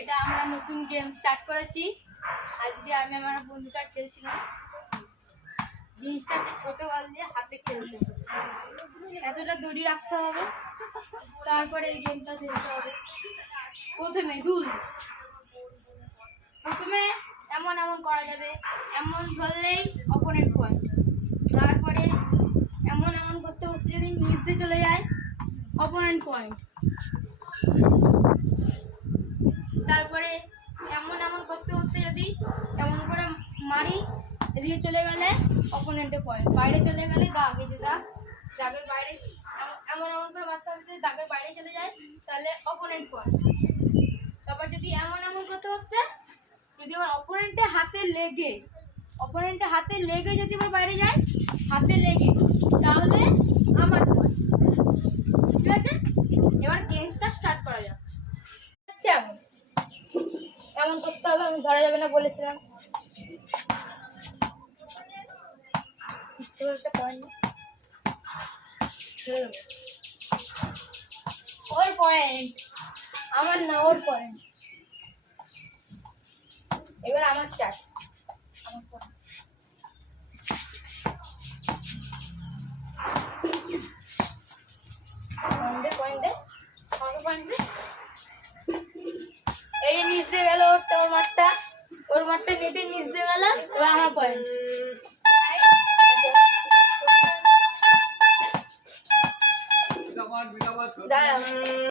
এটা আমরা নতুন গেম স্টার্ট করেছি। আজকে আমি আমার বন্ধুটা খেলছিলাম। জিনিসটা একটা ছোট বল দিয়ে হাতে খেলতে হবে, এতটা দড়ি রাখতে হবে, তারপরে এই গেমটা খেলতে হবে। প্রথমে এমন এমন করা যাবে, এমন ধরলেই অপোনেন্ট পয়েন্ট। তারপরে এমন এমন করতে করতে যদি নিচে চলে যায় অপোনেন্ট পয়েন্ট। তারপরে এমন এমন করতে করতে যদি এমন করে মারি, এদিকে চলে গেলে অপোনেন্টে পয়েন্ট, বাইরে চলে গেলে দাগ, এই যে দাগের বাইরে এমন এমন করে মারতে হবে যদি দাগের বাইরে চলে যায় তাহলে অপোনেন্ট পয়েন্ট। তারপর যদি এমন এমন করতে করতে যদি আমার অপোনেন্টের হাতে লেগে যদি আমার বাইরে যায়, হাতে লেগে, তাহলে আমার পয়েন্ট। ঠিক আছে, এবার গেমসটা স্টার্ট করা যাক। আচ্ছা, এমন করতে হবে, আমি ধরা যাবে না বলেছিলাম। ইচ্ছে করে একটা পয়েন্ট ওর পয়েন্ট, আমার না ওর পয়েন্ট। এবার আমার স্টার্ট। এই নিচ দিয়ে গেল ওর মাঠটা নেটের নিচ দিয়ে গেল, এবার আমার পয়েন্ট।